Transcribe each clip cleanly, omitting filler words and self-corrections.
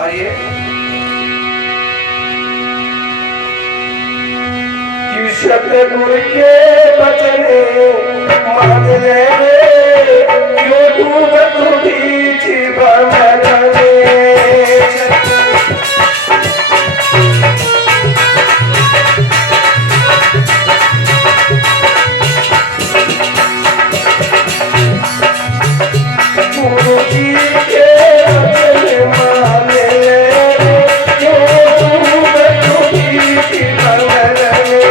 आइए। कि सतगुरु के बचने मान ले क्यों डूब तू बीच भंवर में। गुरु जी के बचने मान ले क्यों डूब तू बीच भंवर में।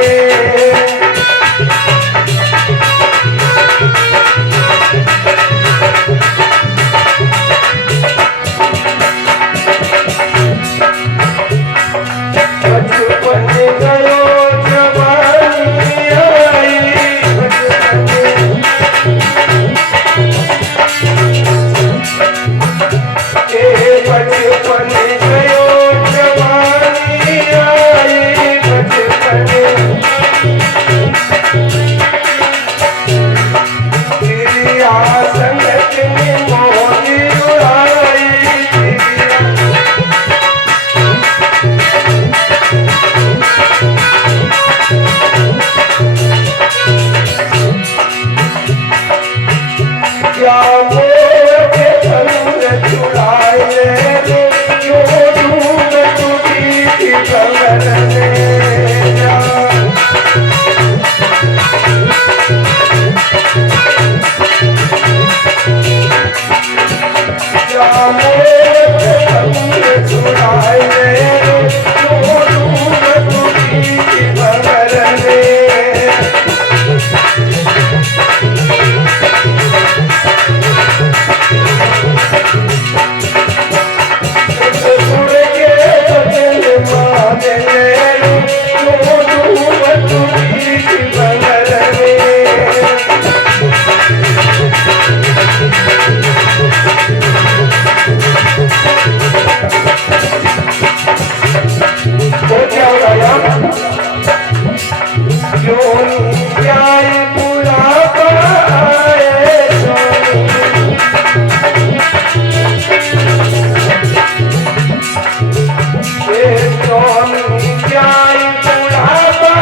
बचपन गयो जवानी आई बचपन गयो जवानी आई बचपन चिड़िया संगत में मोती उड़ाई क्या मोर के संग चुराए क्यों डूब तू बीच भंवर में जा। क्या मोर के संग चुराए क्यों डूब तू बीच भंवर में। सतगुर के बचने मान ले क्यों डूब तू बीच भंवर में। वो क्या हो रहा है? क्यों नहीं आई बुढ़ापा आए सोनी। ये क्यों नहीं आई बुढ़ापा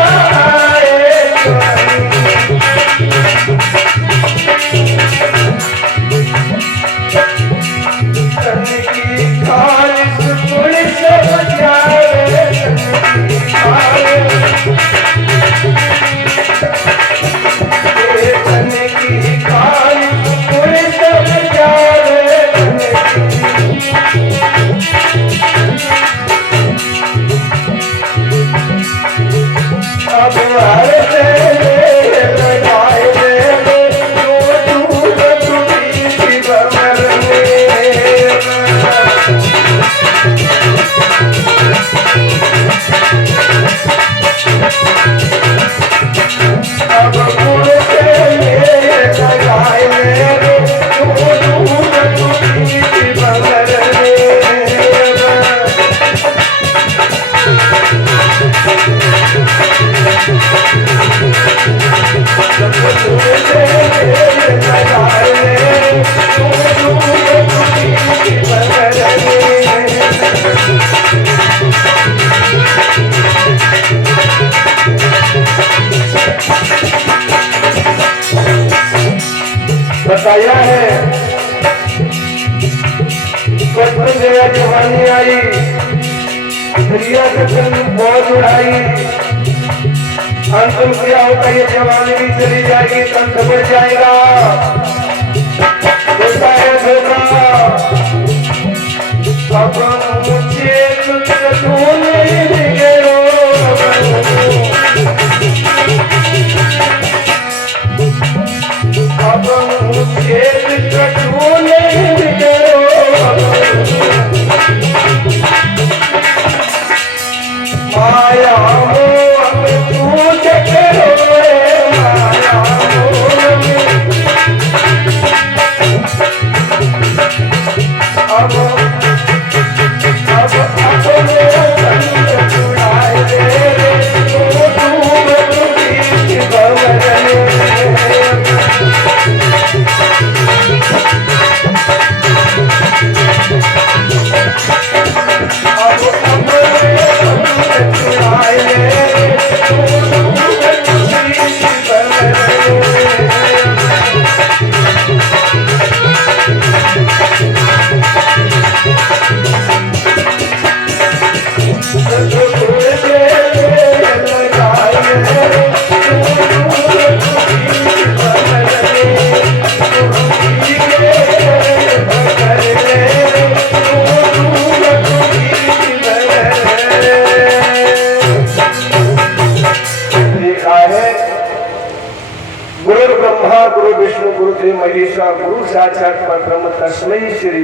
आए सोनी। तन की खालिश पुलिस बचावे तन की खालिश। ये तन की खालिश पुलिस बचावे तन की। अब हर से लगाए क्यों डूब तू बीच भंवर में। अब गुरु से लगाए क्यों डूब तू बीच भंवर में। सतगुरु से लगाए क्यों डूब तू बीच भंवर में। बताया है बचपन गया जवानी आई दुनिया के संग बहुत उड़ाई। अंत क्या होता ये जवानी भी चली जाएगी तब समझ जाएगा। होता है धोखा अब मुझे कुछ ढूंढने गए अब मुझे कुछ ढूंढने गए। माया मोह में तू चकरो माया मोह में। अब मेरा संग छुड़ाए क्यों डूब तू बीच भंवर में।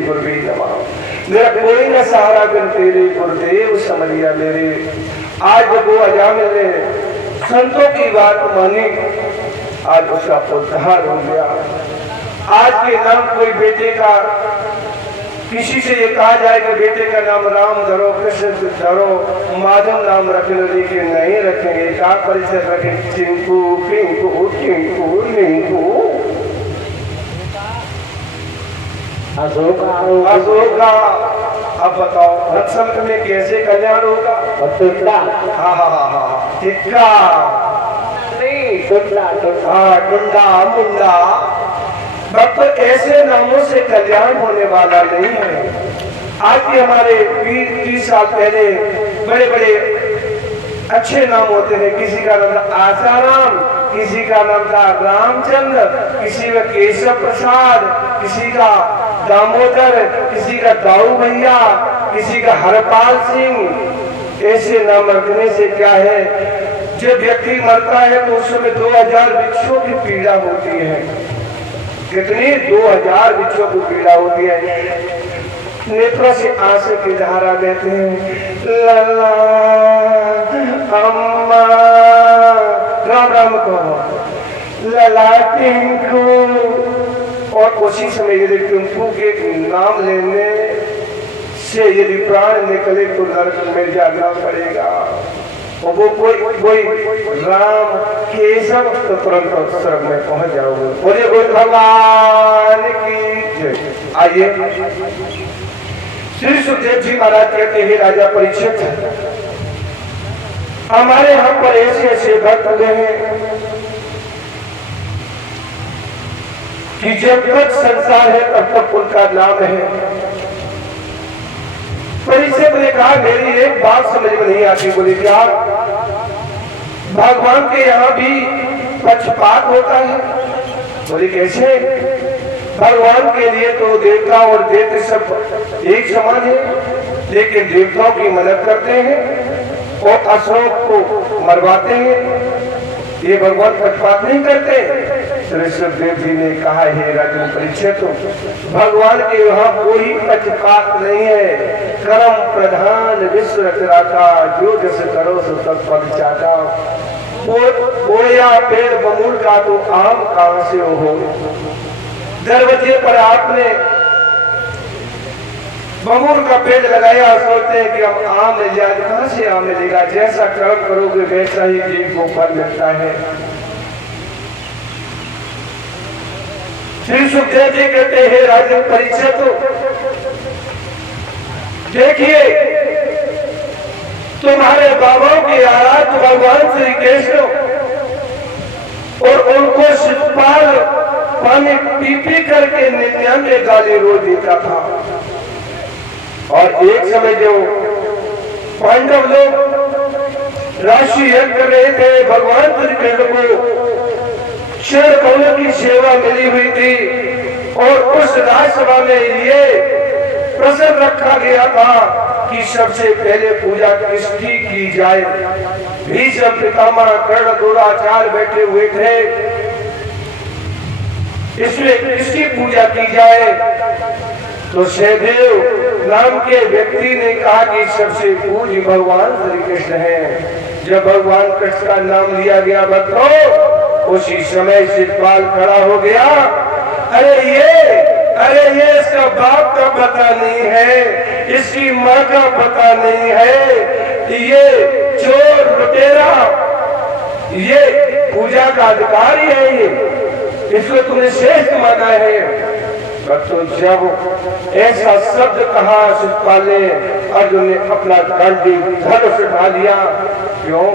गुरुवे नमः। मेरा कोई न सहारा बिन तेरे गुरुदेव समरिया मेरे। आज वो अजामिल ने संतों की बात मानी, आज उसका उद्धार हो गया। आज के नाम कोई बेटे का, किसी से ये कहा जाए कि बेटे का नाम राम धरो, कृष्ण धरो, माधव नाम रखने, लेकिन नहीं रखेंगे। क्या परिचय रखें? चिंकू पिंकू टिंकू निंकू अशोका। अब बताओ रक्षक में कैसे कल्याण होगा? हाँ टिक्का नहीं, टुंडा मुंडा। भक्त ऐसे नामों से कल्याण होने वाला नहीं है। आज के हमारे 20 साल पहले बड़े बड़े अच्छे नाम होते हैं। किसी का नाम था आसाराम, किसी का नाम था रामचंद्र, किसी का केशव प्रसाद, किसी का दामोदर, किसी का दाऊ भैया, किसी का हरपाल सिंह। ऐसे नाम रखने से क्या है, जब व्यक्ति मरता है तो उस समय 2000 वृक्षों की पीड़ा होती है। कितनी? 2000 वृक्षों की पीड़ा होती है। नेत्रों से आंसू की धारा बहते हैं। लला अम्मा राम राम कहो, लला टिंकू। और उसी समय यदि टिंकू के नाम लेने से यदि प्राण निकले तो नरक में जाना पड़ेगा। और वो कोई राम केशव तो तुरंत स्वर्ग में पहुंच जाओगे। बोले कोई भगवान की जय। आइए श्री सुखदेव जी महाराज कहते हैं, राजा परीक्षित हमारे यहाँ पर ऐसे ऐसे भक्त हुए हैं कि जब तक संसार है तब तक उनका नाम है। परीक्षित ने कहा मेरी एक बात समझ में नहीं आती। बोले क्या? भगवान के यहाँ भी पक्षपात होता है? बोले कैसे? भगवान के लिए तो देवता और दैत्य सब एक समान है, लेकिन देवताओं की मदद करते हैं और असुरों को मरवाते हैं। ये भगवान पक्षपात नहीं करते। श्री सुखदेव जी ने कहा है राजन परीक्षित, भगवान के वहाँ कोई पक्षपात नहीं है। कर्म प्रधान विश्व रचराता, जो जस करो सो तब फल चाहता। बोया पेड़ बबूल का तो आम कहां से हो? दरवाजे पर आपने बबूल का पेड़ लगाया, सोचते हैं कि हम आम मिल जाए। कहां से आम मिलेगा? जैसा कर्म करोगे वैसा ही जीव को फल मिलता है। श्री सुखदेव जी कहते हैं राजन परीक्षित, देखिए तुम्हारे बाबाओं के आराध्य भगवान श्री कृष्ण और उनको शिवपाल पानी पी पी करके 99 गाली रोज देता था। और एक समय जो पांडव लोग राशि यज्ञ कर रहे थे, भगवान श्री कृष्ण को क्षण कौलों की सेवा मिली हुई थी और उस राजसभा में ये प्रश्न रखा गया था कि सबसे पहले पूजा किसकी की जाए। भीष्म पितामह कर्ण द्रोणाचार्य बैठे हुए थे, इसमें किसकी पूजा की जाए? तो सहदेव नाम के व्यक्ति ने कहा कि सबसे पूज्य भगवान श्री कृष्ण है। जब भगवान कृष्ण का नाम लिया गया भक्तों, उसी समय शिवपाल खड़ा हो गया। अरे ये इसका बाप का पता नहीं है, इसकी माँ का पता नहीं है, ये चोर लुटेरा, ये पूजा का अधिकारी है, ये इसको तुमने श्रेष्ठ माना है। तो जब ऐसा शब्द कहा शिवपाल ने, अर्जुन ने अपना गांडी धनुष उठा लिया। क्यों?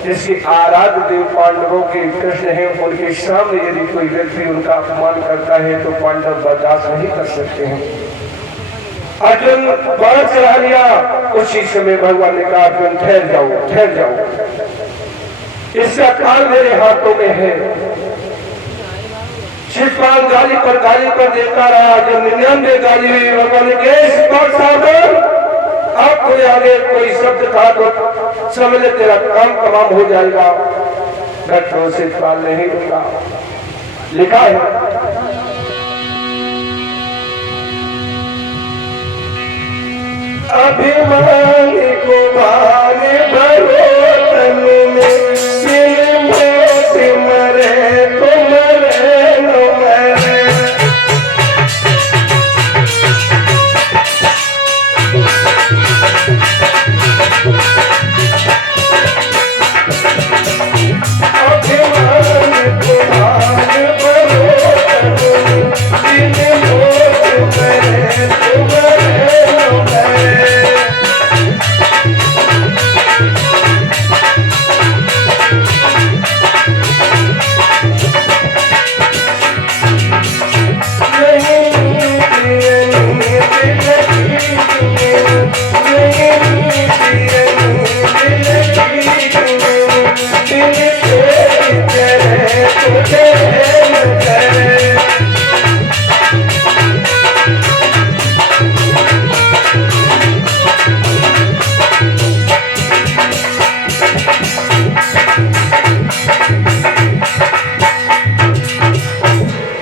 जिसकी आराध्य देव पांडवों के कृष्ण है, उनके सामने यदि कोई व्यक्ति उनका अपमान करता है तो पांडव बर्दाश्त नहीं कर सकते हैं। अर्जुन बाण चढ़ा लिया। उसी समय भगवान ने कहा अर्जुन ठहर जाओ, ठहर जाओ, इसका काल मेरे हाथों में है। शिवपाल गाली पर देता रहा। जब 99 गाली हुई, भगवान ने कहा अब कोई आगे कोई शब्द कहा तो समझ ले तेरा काम तमाम हो जाएगा। घटों से पाल नहीं रुका। लिखा है अभिमान को बाल भरो तन में, बिन मौत मरे तो मरे न मरे। अभिमान को बाल भरो तन में, बिन मौत मरे तो मरे न मरे।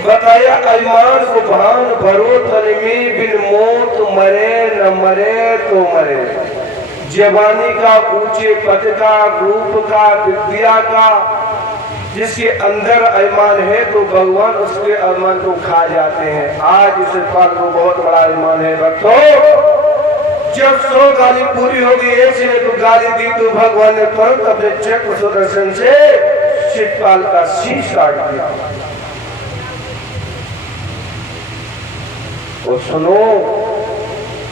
बताया अभिमान को भान भरो तन में, बिन मौत मरे न मरे तो मरे। जवानी का, ऊंचे पद का, रूप का, विद्या का जिसके अंदर अभिमान है तो भगवान उसके अभिमान को खा जाते हैं। आज इस बात को बहुत बड़ा अभिमान है भक्तों। जब 100 गाली पूरी होगी, एक से तो गाली दी तो भगवान ने तुरंत अपने चक्र सुदर्शन से शिषपाल का शीश काट दिया। और सुनो,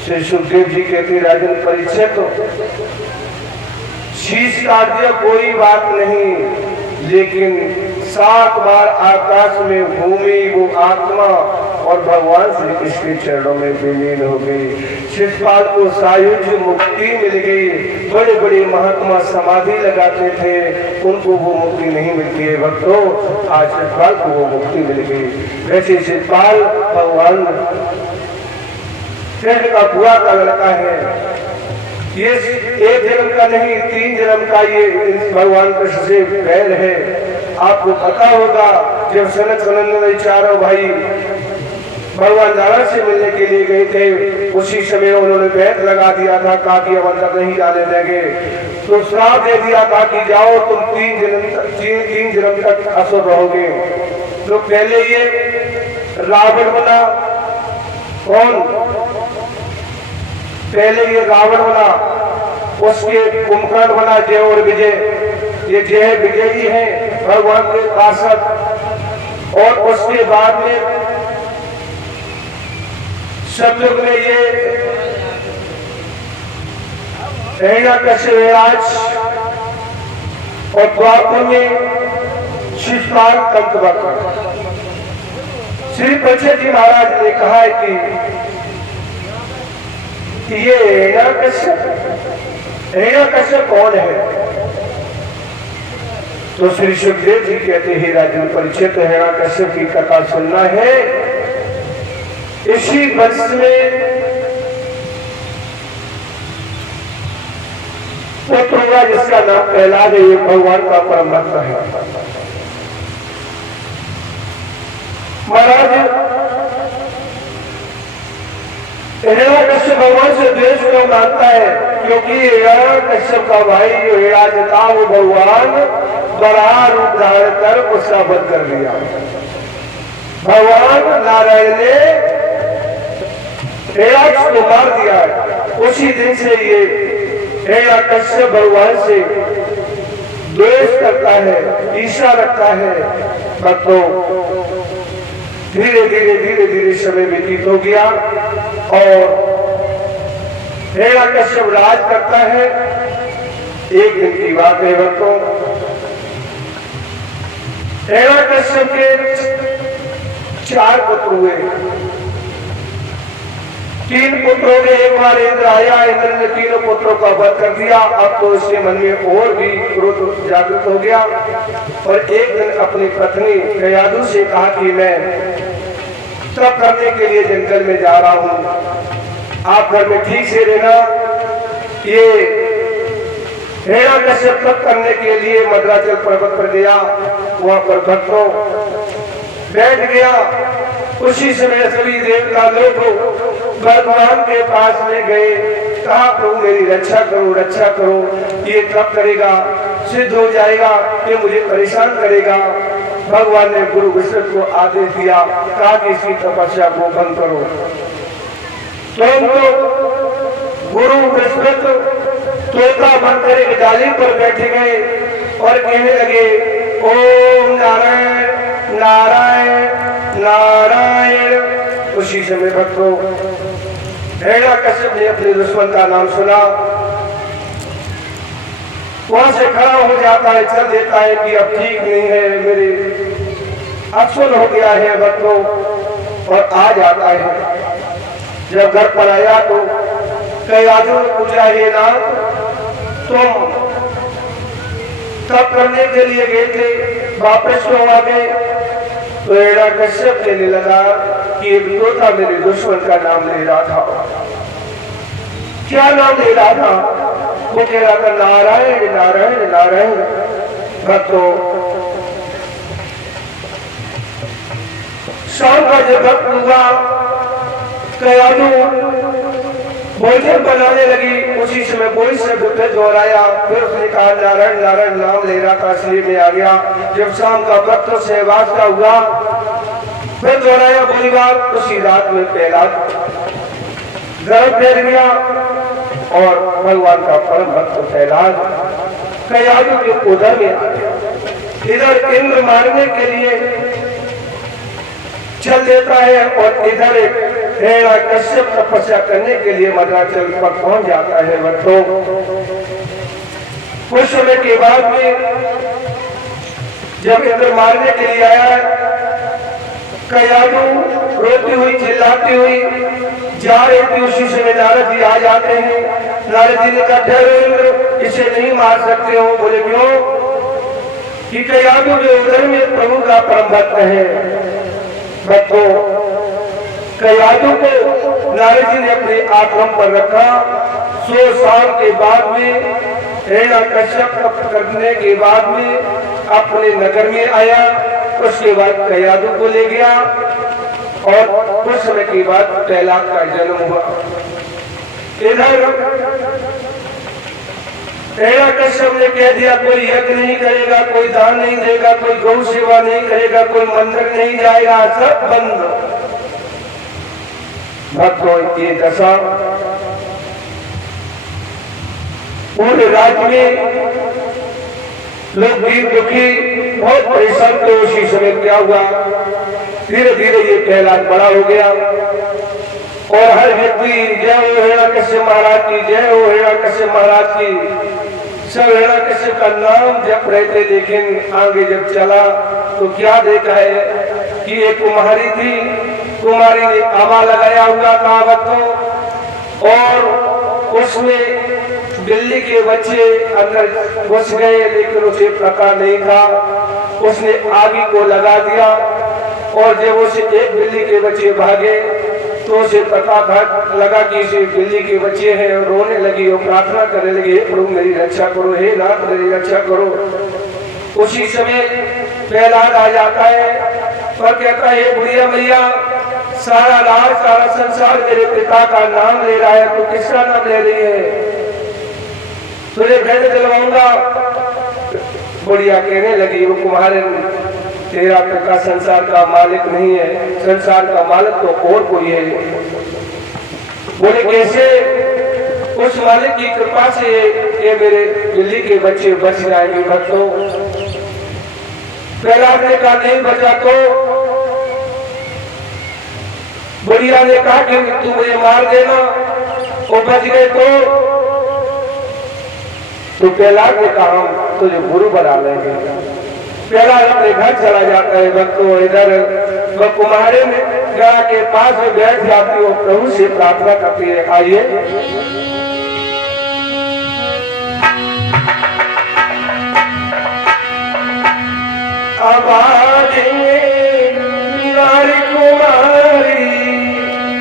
श्री सुखदेव जी कहते राजन परीक्षित, शीश काट दिया कोई बात नहीं, लेकिन 7 बार आकाश में घूमी वो आत्मा और भगवान श्री कृष्ण के चरणों में विलीन हो गई। शिषपाल को सायुज्य मुक्ति मिल गई। बड़े बड़े महात्मा समाधि लगाते थे, उनको वो मुक्ति नहीं मिलती है भक्तों। आज शिषपाल को वो मुक्ति मिल गई। वैसे शिषपाल भगवान कृष्ण का बुआ का लड़का है। ये एक जन्म का नहीं, 3 जन्म का ये भगवान कृष्ण से बैल है। आपको पता होगा जब सनत सनंदन चारों भाई भगवान नारायण से मिलने के लिए गए थे, उसी समय उन्होंने बैठ लगा दिया था, कहा कि अब अंदर नहीं जाने देंगे। तो श्राप दे दिया था कि जाओ तुम 3 जन्म तक असुर रहोगे। तो पहले ये रावण बना। कौन? पहले ये रावण बना, उसके कुंभकर्ण बना जय और विजय। ये जय विजयी है भगवान के पार्षद। और उसके बाद में शत्रुघ्न ने ये हिरण्यकश्यप और द्वापर में शिषपाल कंकवक्र। श्री परीक्षित जी महाराज ने कहा है कि ये हिरण्यकश्यप कौन है? तो श्री सुखदेव जी कहते हैं राजन परीक्षित, हिरण्यकश्यप की कथा सुनना है। इसी वर्ष में पुत्र होगा जिसका नाम प्रहलाद है। ये भगवान का परम भक्त है। महाराज हिरण्यकश्यप भगवान से द्वेष क्यों मानता है? क्योंकि हिरण्यकश्यप का भाई जो हिरण्यज था वो भगवान बराह रूप धारण कर उसका वध कर दिया। भगवान नारायण ने हिरण्यज को मार दिया। उसी दिन से ये हिरण्यकश्यप भगवान से द्वेष करता है, ईर्ष्या रखता है। भक्तों, धीरे धीरे समय व्यतीत हो गया और हिरण्यकश्यप राज करता है। एक दिन की बात है भक्तों, हिरण्यकश्यप के 4 पुत्र हुए। 3 पुत्रों में एक बार इंद्र आया, इंद्र ने तीनों पुत्रों का वध कर दिया। अब तो उसके मन में और भी क्रोध जागृत हो गया और एक दिन अपनी पत्नी कयाधु से कहा कि मैं तप करने के लिए जंगल में जा रहा हूँ, आप घर में ठीक से रहना। ये हिरण्यकश्यप तप करने के लिए मद्राचल पर्वत पर गया, वहां पर भक्तों बैठ गया। उसी समय सभी देवता लोग भगवान के पास में गए कहा प्रभु मेरी रक्षा करो, ये तब करेगा, सिद्ध हो जाएगा, ये मुझे परेशान करेगा। भगवान ने गुरु विष्णु को आदेश दिया, कहा कि इसकी तपस्या को भंग करो। तो गुरु विष्णु तोता बनकर एक डाली पर बैठे गए और कहने लगे, ओम नारायण नारायण नारायण। उसी समय भक्तों हिरण्यकश्यप ने अपने दुश्मन का नाम सुना, वहां से खड़ा हो जाता है, चल देता है कि अब ठीक नहीं है, मेरे अफसुन हो गया है भक्तों, और आ जाता है। जब घर पर आया तो कई आदमियों ने पूछा, हे नाथ तुम तप करने के लिए गए थे, वापस क्यों आ गए? तो हिरण्यकश्यप कहने लगा कि एक तोता मेरे दुश्मन का नाम ले रहा था। क्या नाम ले रहा था? वो कह रहा था नारायण नारायण नारायण। भक्तों शाम का जब वक्त हुआ, कयादू भोजन बनाने लगी, उसी समय कोई से बुद्ध दोहराया, फिर उसने कहा नारायण नारायण नाम ले रहा था इसलिए मैं आ गया। जब शाम का वक्त सहवास का हुआ, फिर दोहराया बोली बात, उसी रात में पहला गर्भ फैल गया और भगवान का परम भक्त प्रहलाद कयादू के उधर में आ गया। इधर इंद्र मारने के लिए चल देता है और इधर हिरण्यकश्यप तपस्या करने के लिए मद्राचल पर पहुंच जाता है। भक्तों कुछ समय के बाद में जब इंद्र मारने के लिए आया, कयादू रोती हुई चिल्लाती हुई जा रही थी, उसी समय नारद जी आ जाते हैं। नारद जी ने कहा ठहरो इंद्र, इसे नहीं मार सकते हो। बोले क्यों? कि कयादू जो उधर में प्रभु का परम भक्त है। भक्तों कयादू को नारद जी ने अपने आश्रम पर रखा। 100 साल के बाद में हिरण्यकश्यप तप करने के बाद में अपने नगर में आया। उसके बाद कयादू को ले गया और कुछ समय के बाद प्रहलाद का जन्म हुआ। इधर हिरण्यकश्यप ने कह दिया कोई यज्ञ नहीं करेगा, कोई दान नहीं देगा, कोई गौ सेवा नहीं करेगा, कोई मंदिर नहीं जाएगा, सब बंद। भक्तों ये दशा पूरे राज्य में लोग भी दुखी बहुत परेशान थे। उसी समय क्या हुआ, धीरे धीरे ये प्रहलाद बड़ा हो गया और हर व्यक्ति जय हो हिरण्यकश्यप महाराज की, जय हो हिरण्यकश्यप महाराज की, सब हिरण्यकश्यप का नाम जप रहे थे। लेकिन आगे जब चला तो क्या देखा है कि एक कुमारी थी, कुमारी ने आमा लगाया हुआ था भक्तों, और उसमें बिल्ली के बच्चे अंदर घुस गए, लेकिन उसे पता नहीं था। उसने आगे को लगा दिया और जब उसे एक बिल्ली के बच्चे भागे तो उसे पता था लगा कि इसे बिल्ली के बच्चे हैं, और रोने लगी और प्रार्थना करने लगी, हे प्रभु मेरी रक्षा करो, हे नाथ मेरी रक्षा करो। उसी समय प्रहलाद आ जाता है और कहता है, हे बुढ़िया मैया, सारा राज सारा संसार मेरे पिता का नाम ले रहा है, तो किसका नाम ले रही है? तुझे भेद दिलवाऊंगा। बुढ़िया कहने लगी, वो कुम्हारे तेरा पिता संसार का मालिक नहीं है, संसार का मालिक तो और कोई है। बोले कैसे? उस मालिक की कृपा से ये मेरे बिल्ली के बच्चे बच जाएंगे। भक्तों प्रहलाद ने कहा नहीं बचा तो? बुढ़िया ने कहा कि तू मुझे मार देना, वो बच गए तो प्रहलाद ने कहा हम तुझे गुरु बना लेंगे। प्रहलाद अपने घर चला जाता है। भक्तों इधर वह कुम्हारे में गया के पास में बैठ जाती हो, प्रभु से प्रार्थना करती है, आइए आवाज नारी कुमारी,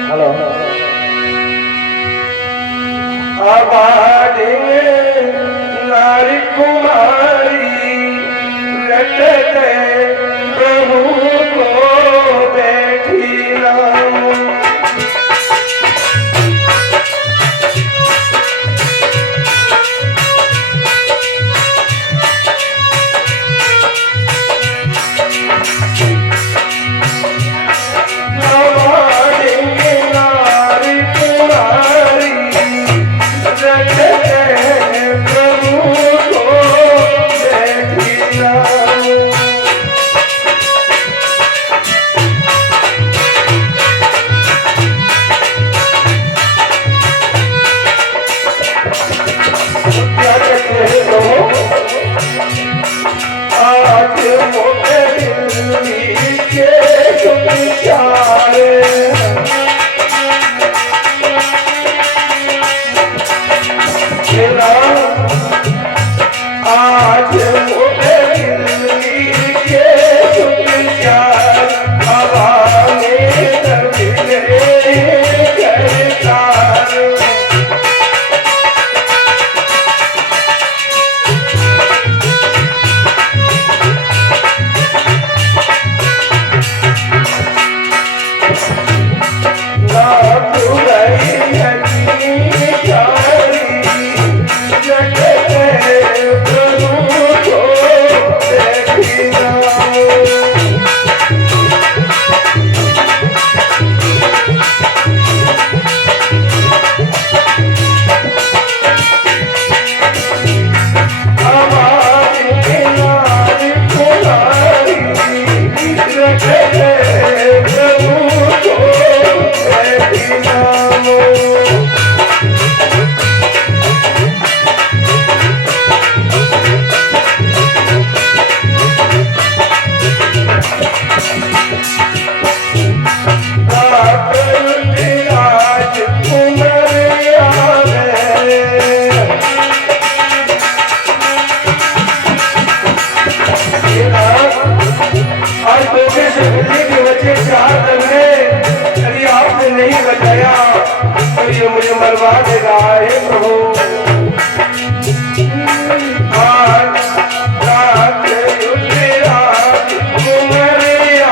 हेलो आवाज नारी कुमारी रटते प्रभु को बैठी राम। मुझे मरवा देगा हे प्रभु। आज रात उजड़ा उमरिया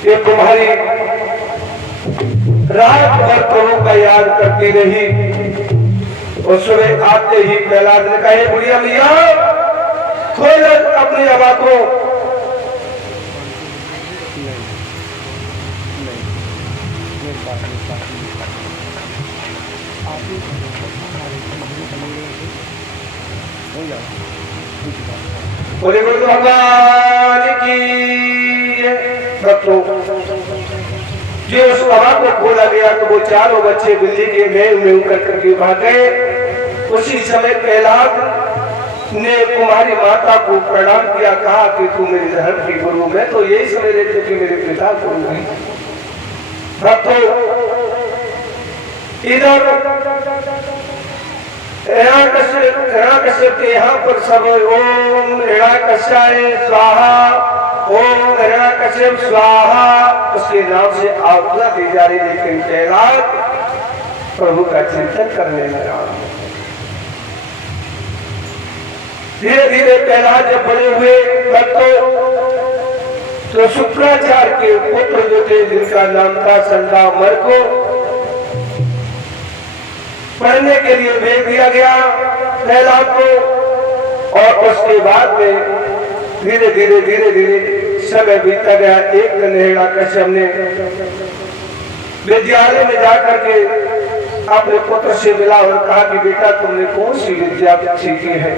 ये तुम्हारी रात भर प्रभु का याद करती रही और सुबह आते ही प्रहलाद ने कहा बुढ़िया मैया खोल अपनी हवा को। बोले गुरु भगवान की भक्तों जो उस हवा को खोला गया तो वो चारों बच्चे बिल्ली के मेल में उतर करके भाग गए। उसी समय प्रहलाद ने कुमारी माता को प्रणाम किया, कहा कि तू मेरी धर्म की गुरु, मैं तो यही समझ रहे थे कि मेरे पिता गुरु हैं। भक्तों इधर हिरण्यकश्यप यहाँ पर सब ओम हिरण्यकश्याय स्वाहा, ओम हिरण्यकश्यप स्वाहा उसके नाम से आहुतियां दी जा रही। लेकिन प्रहलाद प्रभु का चिंतन करने लगा। धीरे धीरे प्रहलाद जब बड़े हुए भक्तों तो शुक्राचार्य के पुत्र जो थे जिनका नाम था संदामर को पढ़ने के लिए भेज दिया गया प्रहलाद को। और उसके बाद में धीरे धीरे धीरे धीरे समय बीता गया। एक दिन हिरण्यकश्यप ने विद्यालय में जाकर के अपने पुत्र से मिला और कहा कि बेटा तुमने कौन सी विद्या सीखी है।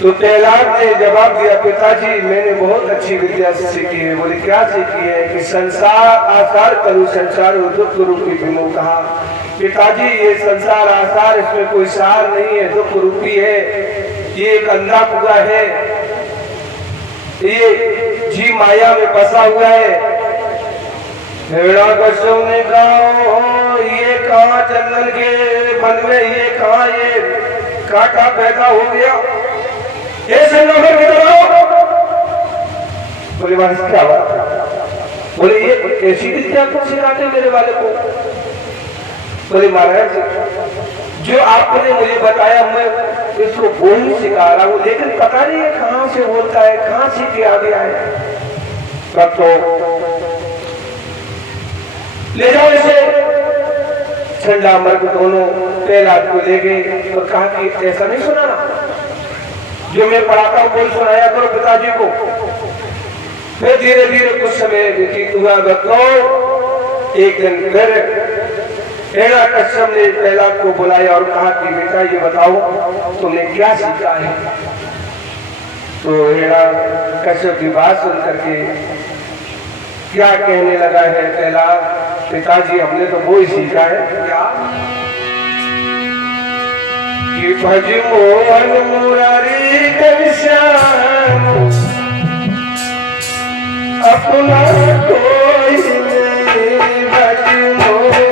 तो प्रहलाद ने जवाब दिया पिताजी मैंने बहुत अच्छी विद्या सीखी है। बोले क्या सीखी है कि संसार आसार करूं संसार दुख रूपी बिनो। कहा पिताजी ये संसार आसार इसमें कोई सार नहीं है, दुख रूपी है, ये एक अंधा कुआ है, ये जी माया में बसा हुआ है। हिरण्यकश्यप ने कहा ये कहाँ जंगल के वन में, ये कहाँ ये कांटा पैदा हो गया, ऐसे नंबर बताओ। बोले महाराज क्या बात? बोले ये कैसी विद्या आपको सिखाते मेरे वाले को? बोले महाराज जो आपने मुझे बताया मैं इसको बोल सिखा रहा हूँ, लेकिन पता नहीं है कहाँ से बोलता है, कहाँ से क्या आ गया है। तब तो ले जाओ इसे। ठंडा मर्ग दोनों प्रहलाद को ले गए और कहा कि ऐसा नहीं सुनाना, जो मैं पढ़ाता हूँ बोल सुनाया करो पिताजी को। फिर धीरे धीरे कुछ समय व्यतीत हुआ। एक दिन फिर हिरण्यकश्यप ने प्रहलाद को बुलाया और कहा कि बेटा ये बताओ तुमने क्या सीखा है। तो हिरण्यकश्यप की बात सुन करके क्या कहने लगा है प्रहलाद, पिताजी हमने तो वो ही सीखा है क्या कि भज मोहन मुरारी घनश्याम अपना कोई नहीं, भज मोहन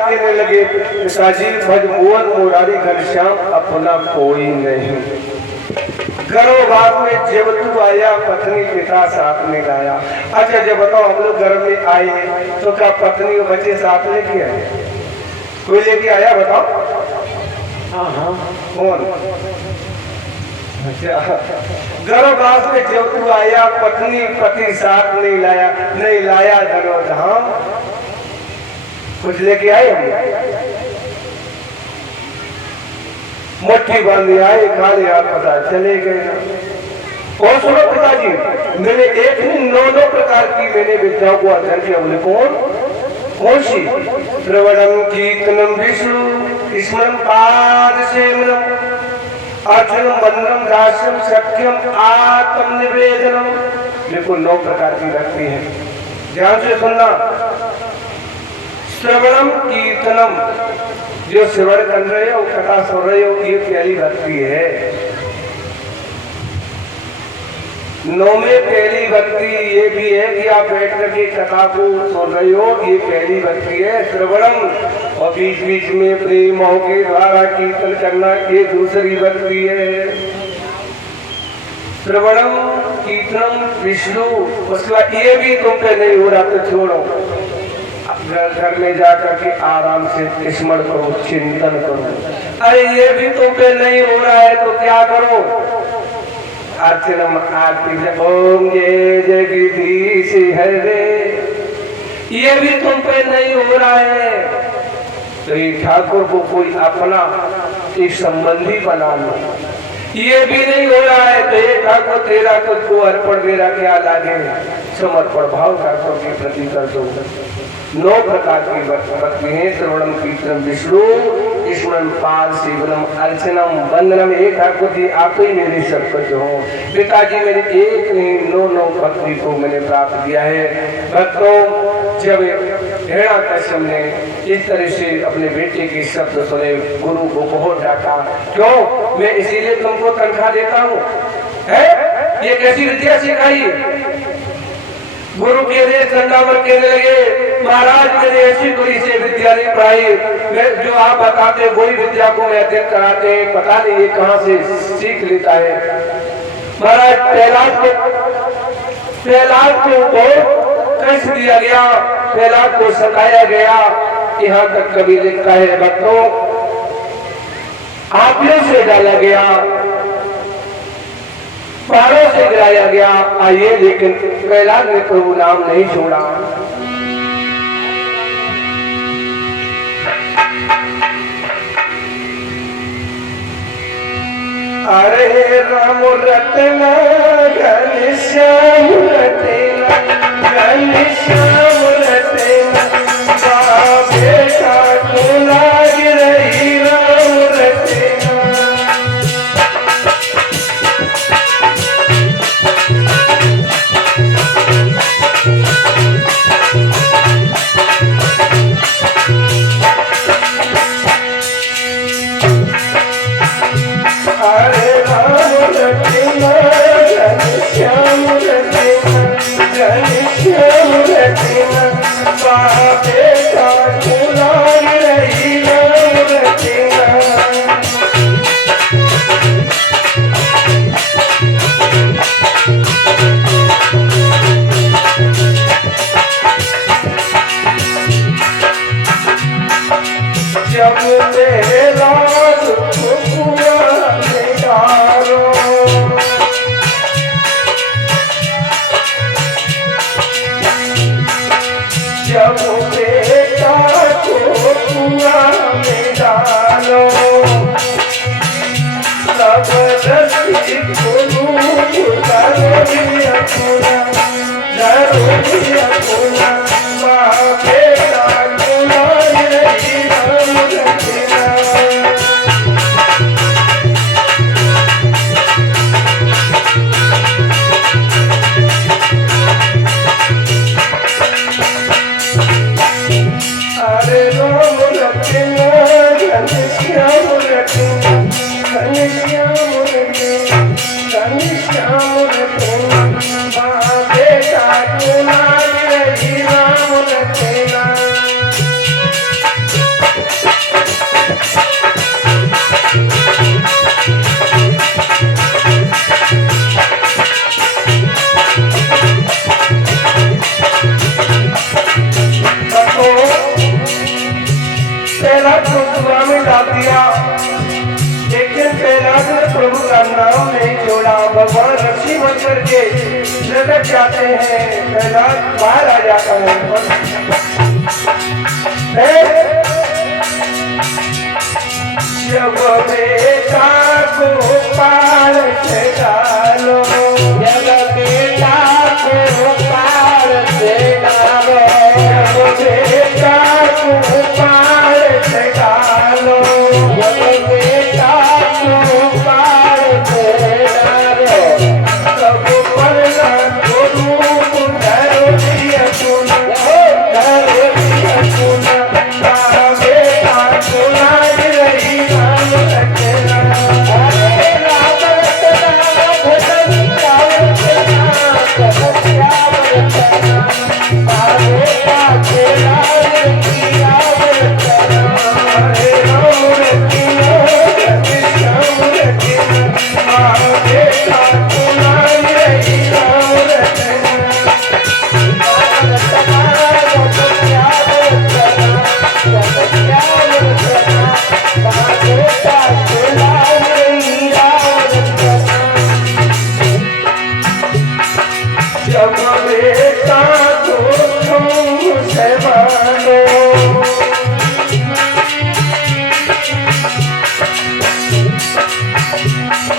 कहने लगे पिताजी भज मोहन मुरारी घनश्याम अपना कोई नहीं। गर्भवास में जब तू आया पत्नी पिता साथ में लाया। अच्छा जब बताओ हम लोग घर में आए तो क्या पत्नी और बच्चे साथ लेके आए? कोई लेके आया बताओ? हाँ कौन? अच्छा गर्भवास में जब तू आया पत्नी पति साथ नहीं लाया धर्मधाम कुछ लेके आए हम मुट्ठी बांधे आए खाली हाथ पता चले गए। और सुनो पिताजी मैंने एक ही 9 प्रकार की मैंने विद्याओं को अध्ययन किया। बोले कौन सी? श्रवणम कीर्तनम विष्णु स्मरणम पाद सेवनम अर्चनम वंदनम दास्यम सत्यम आत्म निवेदनम। देखो 9 प्रकार की भक्ति है, ध्यान से सुनना। श्रवणम कीर्तनम जो श्रवण कर रहे हो कथा सुन रहे हो ये पहली भक्ति है। 9 में पहली भक्ति ये भी है कि आप बैठ करके कथा को सुन रहे हो, ये पहली भक्ति है श्रवणम। और बीच बीच में प्रेमों के द्वारा कीर्तन करना ये दूसरी भक्ति है। श्रवणम कीर्तनम विष्णु। उसके बाद ये भी तुम पे नहीं हो रहा तो छोड़ो, घर में जाकर के आराम से स्मरण करो, चिंतन करो। अरे ये भी तुम पे नहीं हो रहा है तो क्या करो? अर्चनम आरती ओम जय जगदीश हरे। ये भी तुम पे नहीं हो रहा है तो ये ठाकुर को कोई अपना एक संबंधी बना लो, ये भी नहीं हो रहा है। तो ये ठाकुर तेरा खुद को अर्पण, मेरा क्या लागे, समर्पण भाव ठाकुर के प्रति कर दो। 9 प्रकार की भक्ति है। श्रवणम कीर्तनम विष्णु स्मरण पाद सेवनम अर्चनम वंदनम। एक ठाकुर जी आप ही मेरे सब कुछ हो। पिताजी मेरे एक नहीं 9 भक्ति को मैंने प्राप्त किया है। भक्तों, जब हिरण्याकश्यप ने इस तरह से अपने बेटे के शब्द सुने, गुरु को बहुत डांटा। क्यों? मैं इसीलिए तुमको तनख्वाह देता हूँ, है? ये कैसी विद्या सिखाई? गुरु के लिए दंडावर कहने लगे, महाराज मैंने ऐसी कोई से विद्या नहीं पढ़ाई, जो आप बताते वही विद्या को मैं अध्ययन कराते हैं, पता नहीं ये कहाँ से सीख लेता है। महाराज प्रहलाद को बहुत कष्ट दिया गया, प्रहलाद को सताया गया। यहाँ तक कभी लिखता है भक्तों, आंखों से डाला गया, पारों से गिराया गया। आइए, लेकिन प्रहलाद ने प्रभु नाम नहीं छोड़ा। अरे राम रत्न घनश्याम रत्न, घनश्याम रत्न, बेटा को लाग रही राम रत्न। भगवान रस्सी बन करके लटक जाते हैं, प्रहलाद बाहर आ जाता है। जब बेटा को पार से डालो, जब बेटा को पार से डालो, जब बेटा को पार से डालो, जब बेटा को पार से डालो, तब पलना को रूप धरो दिया सुना, धरो दिया सुना, बेटा को लाज रही नाम रखे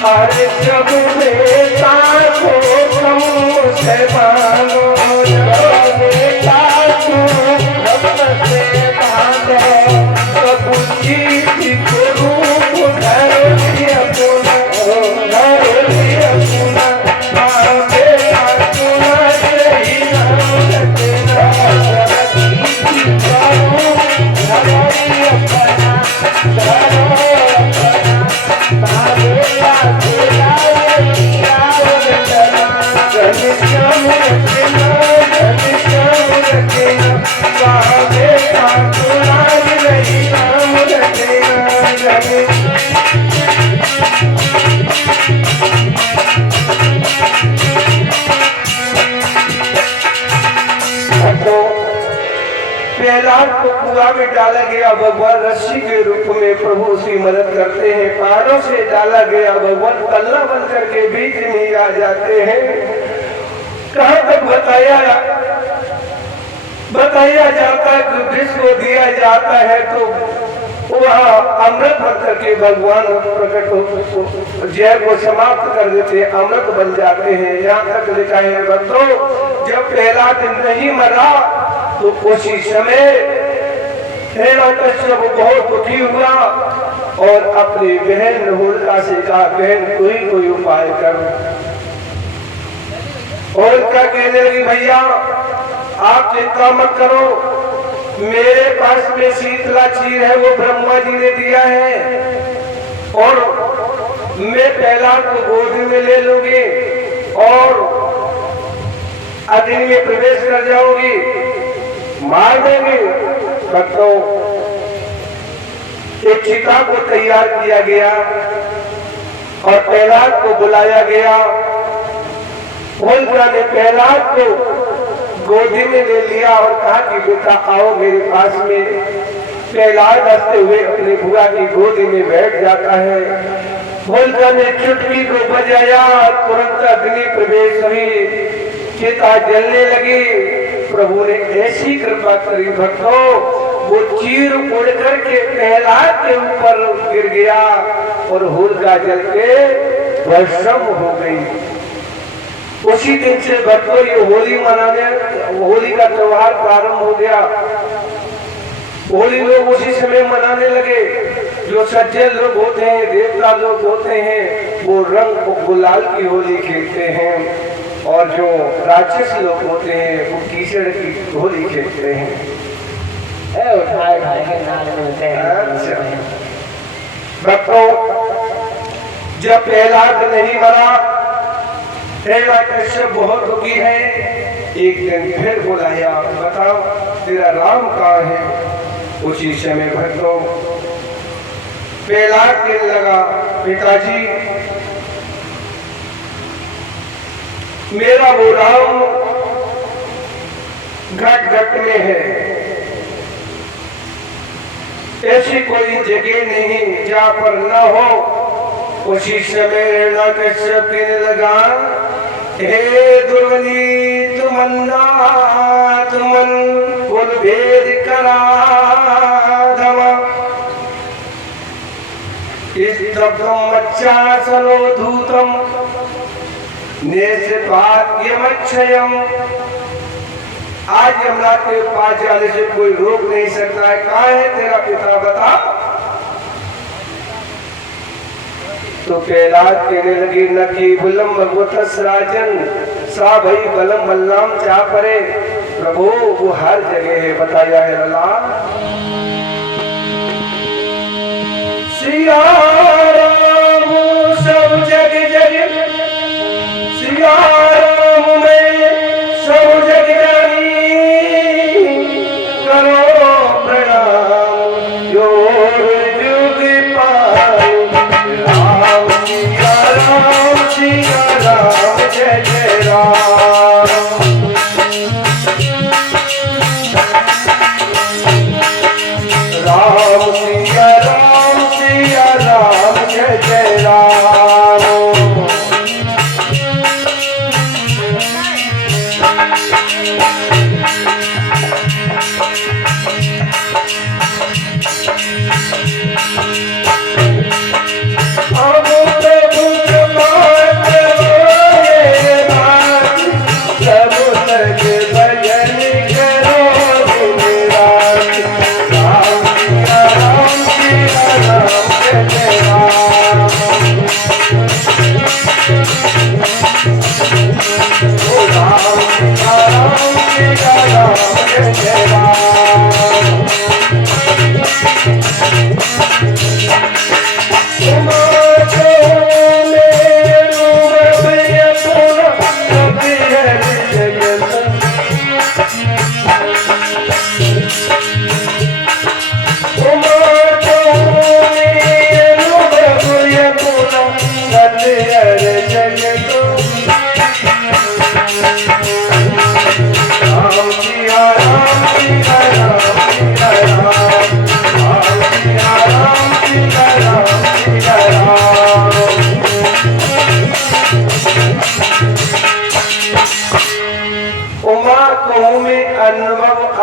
अरे जब बेटा को तुम से मांगो, जब बेटा को रब से मांगो, तब जीत को रूप धर लिया अपना, धर लिया अपना, माँ बेटा तुम्हारे ही नाम रखना, जीत का रूप धर लिया अपना, धर प्रहलाद को कुआं में डाला गया, भगवान रस्सी के रूप में प्रभु उसकी मदद करते हैं। पहाड़ों से डाला गया, भगवान कल्ला बन करके बीच में आ जाते हैं। कहाँ तक बताया जाता है कि विष को दिया जाता है तो वह अमृत बन करके भगवान प्रकट हो जहर को समाप्त कर देते हैं, अमृत बन जाते हैं। यहाँ तक लिखा है भक्तों, जब पहला दिन नहीं मरा तो उसी समय हिरण्यकश्यप बहुत दुखी हुआ और अपनी बहन होलिका से कहा, बहन कोई उपाय कर। होलिका कहने लगी, भैया आप चिंता मत करो, मेरे पास में शीतला क्षीर है, वो ब्रह्मा जी ने दिया है और मैं पहला को गोद में ले लूंगी और अग्नि में प्रवेश कर जाऊंगी, मार देंगे। भक्तों, एक चिता को तैयार किया गया और प्रहलाद को बुलाया गया। होलिका ने प्रहलाद को गोदी में ले लिया और कहा कि बेटा आओ मेरे पास में। प्रहलाद हंसते हुए अपनी बुआ की गोदी में बैठ जाता है। होलिका ने चुटकी को बजाया, तुरंत अग्नि प्रवेश हुई, चिता जलने लगी। प्रभु ने ऐसी कृपा करी भक्तों, वो चीर उड़ करके प्रहलाद के ऊपर गिर गया और होलिका जल के भस्म हो गई। उसी दिन से भक्तों ये होली मनाने, होली का त्योहार प्रारंभ हो गया। होली लोग उसी समय मनाने लगे। जो सज्जन लोग होते हैं, देवता लोग होते हैं, वो रंग गुलाल की होली खेलते हैं और जो राक्षस लोग होते हैं वो कीचड़ की होली खेलते हैं। उठाए के नाल मिलते हैं। भक्तों, जब प्रहलाद नहीं मरा, हिरण्यकश्यप बहुत दुखी है। एक दिन फिर बुलाया, बताओ तेरा राम कहाँ है। उसी समय भक्तों प्रहलाद कहने लगा, पिताजी मेरा वो राम घट घट में है, ऐसी कोई जगह नहीं जहाँ पर न हो। उसी समय हिरण्यकश्यप कहने लगा, हे दुर्वनी तुमन्ना तुमन कुल भेद करा धमा, स्तब्धम मच्चासनो धूतम नेशभाग्यमक्षयम। आज यमुना के पास जाने से कोई रोक नहीं सकता है। कहाँ है तेरा पिता, बता। तो प्रहलाद कहने लगी, न की बुलम भगवत राजन सा भई बलम बलराम चाह परे। प्रभु वो हर जगह है, बताया है लला। सिया राम सब जग जग, सिया राम में सब जग जानी, करो प्रणाम जोर जुग पाए। राम सिया राम सिया राम जय जय राम। राम सिया राम जय जय राम। अब प्रभु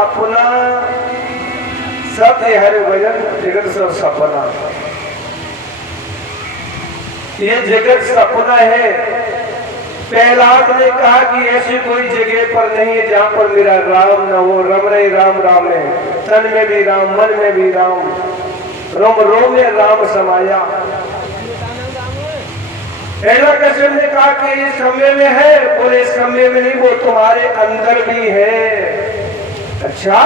अपना सत्य हरि भजन जगत सब सपना। ये जगत सपना है। प्रहलाद ने कहा कि ऐसी कोई जगह पर नहीं है जहां पर मेरा राम न हो। रम रहे राम राम है, तन में भी राम मन में भी राम, रोम रोम में राम समाया। हिरण्यकश्यप ने कहा कि इस खम्भे में है, बोले इस खम्भे में नहीं, वो तुम्हारे अंदर भी है। अच्छा,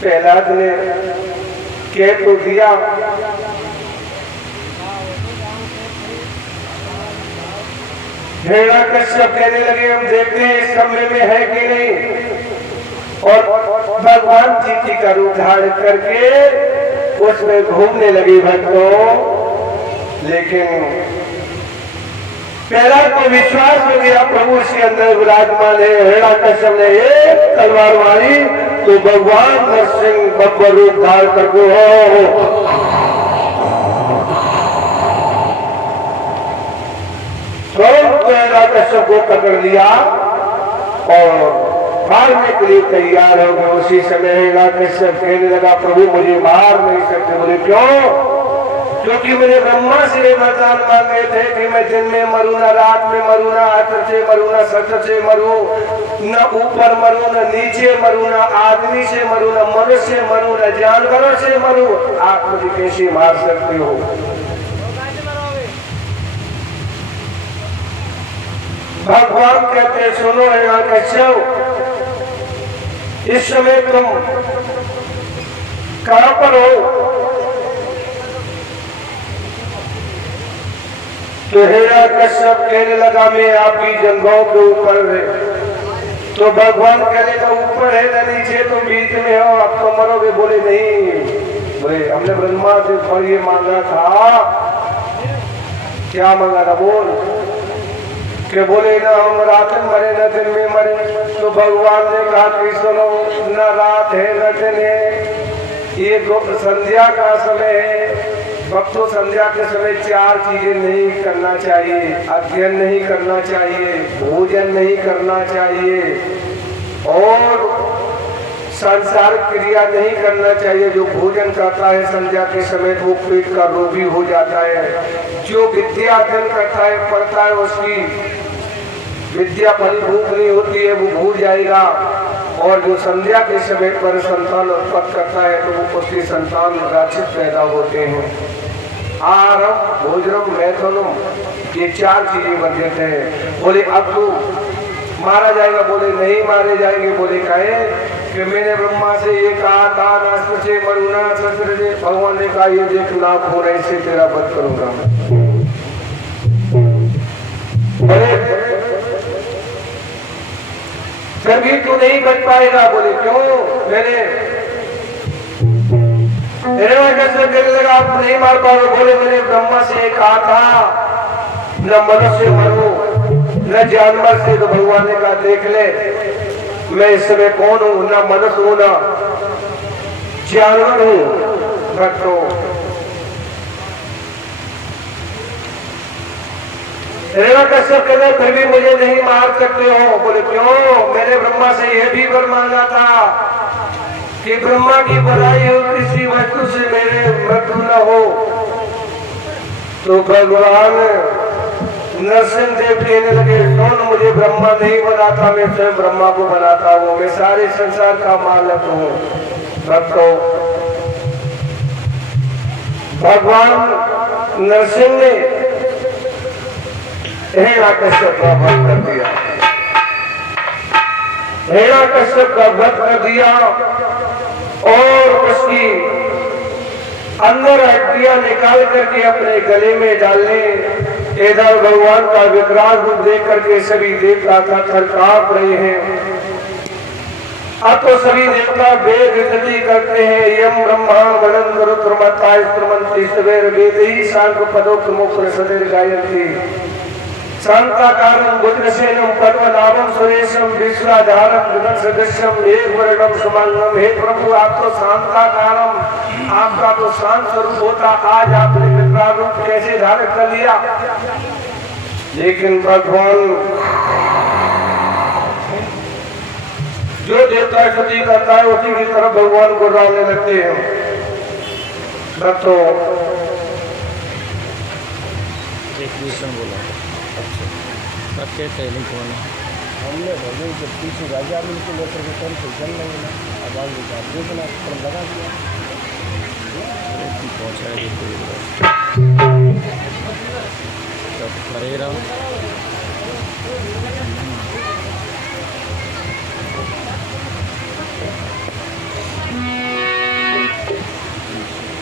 प्रहलाद ने कह तो दिया। हिरण्यकश्यप कहने लगे हम देखते हैं इस खम्भे में है कि नहीं। और भगवान जी की का रूप धारण करके उसमें घूमने लगी भक्तों। लेकिन प्रहलाद को विश्वास हो गया प्रभु उसके अंदर विराजमान है। हिरण्यकश्यप ने एक तलवार मारी तो भगवान नरसिंह बब्बर रूप धारण करके हो हिरण्यकश्यप को पकड़ लिया और मारने के लिए तैयार हो गए। उसी समय हिरण्यकश्यप कहने लगा प्रभु मुझे मार नहीं सकते। बोले क्यों? क्योंकि मुझे ब्रह्मा से वरदान मांगे थे कि मैं दिन में मरूं ना रात में मरूं, ना आतर से मरूं ना सतर से मरूं, न ऊपर मरूं न नीचे मरूं, ना आदमी से मरूं न मनुष्य से मरूं, न जानवरों से मरूं। आप मुझे कैसे मार सकते हो? भगवान कहते सुनो हिरण्यकश्यप, इस समय तुम कहां पर हो? तो हिरण्यकश्यप कहने लगा मैं आपकी जंघों के ऊपर है। तो भगवान कहने का ऊपर है ना नीचे, तुम बीच में हो, अब तो मरोगे। बोले नहीं, बोले हमने ब्रह्मा से फल ये मांगा था। क्या मांगा था? बोल के बोले ना हम रात में मरे न दिन में मरे। तो भगवान ने कहा कि सुनो न रात है न दिन है, ये संध्या का समय है। भक्तों संध्या के समय चार चीजें नहीं करना चाहिए। अध्ययन नहीं करना चाहिए, भोजन नहीं करना चाहिए और सांसारिक क्रिया नहीं करना चाहिए। जो भोजन करता है संध्या के समय वो पेट का रोगी हो जाता है। जो विद्या अध्ययन करता है पढ़ता है उसकी विद्या फलीभूत नहीं होती है, वो भूल जाएगा। और जो संध्या के समय पर संतान उत्पत्ति करता है तो वो उसके संतान राक्षस पैदा होते हैं। आहारम भोजनम मैथुनम ये चार चीजें बदलते हैं। बोले अब तू मारा जाएगा? बोले नहीं मारे जाएंगे। बोले कहे कि मैंने ब्रह्मा से ये कहा था नास्त्र से मरू ना शस्त्र से। भगवान ने कहा ये देख नाक हो रहे से तेरा वध करूंगा। बोले फिर भी तू नहीं बच पाएगा। बोले क्यों? मैंने कहने लगा आप नहीं मार पाओगे। बोले मैंने ब्रह्मा से कहा था न मनुष्य मरू न जानवर से। तो भगवान ने कहा देख ले मैं इस समय कौन हूँ? ना मनुष्य हूँ ना जानवर हूँ। भक्तों हिरण्यकश्यप कहते फिर भी मुझे नहीं मार सकते हो। बोले क्यों? मैंने ब्रह्मा से यह भी वर मांगा था कि ब्रह्मा की बनाई हो किसी वस्तु से मेरे मृत्यु न हो। तो भगवान नरसिंह देव कहने लगे कौन मुझे ब्रह्मा नहीं बनाता, मैं स्वयं ब्रह्मा को बनाता हूँ, मैं सारे संसार का मालिक हूँ। भक्तों भगवान नरसिंह ने हिरण्यकश्यप का वध कर दिया। हिरण्यकश्यप का वध कर दिया और उसकी अंदर हड्डियां निकाल करके अपने गले में डालने। इधर भगवान का विकराल रूप देख करके सभी देवता थर कांप रहे हैं। अब तो सभी देवता वेद स्तुति करते हैं। यम ब्रह्मा वनंद रुद्रमता स्त्रमंती सवेर वेदी शांत पदोक्त मुक्त सदैव गायन्ति शांताकारं बुद्धसेनम पद्मनाभं सुरेशम विश्वाधारं गगन सदृश्यम एक वर्णम सुमंगलम। हे प्रभु आप तो शांताकारम, आपका तो शांत स्वरूप होता, आज आपने विकराल रूप कैसे धारण कर लिया? लेकिन भगवान जो देवता स्तुति करता है उसी की तरफ भगवान को डालने लगते हैं। भक्तों बोला अच्छा कहते हैं बोला हमने भगवान के पीछे राजा बिल्कुल लेकर के कौन से जल नहीं ना अब आगे का देखना पर लगा दिया पहुँचा हरे राम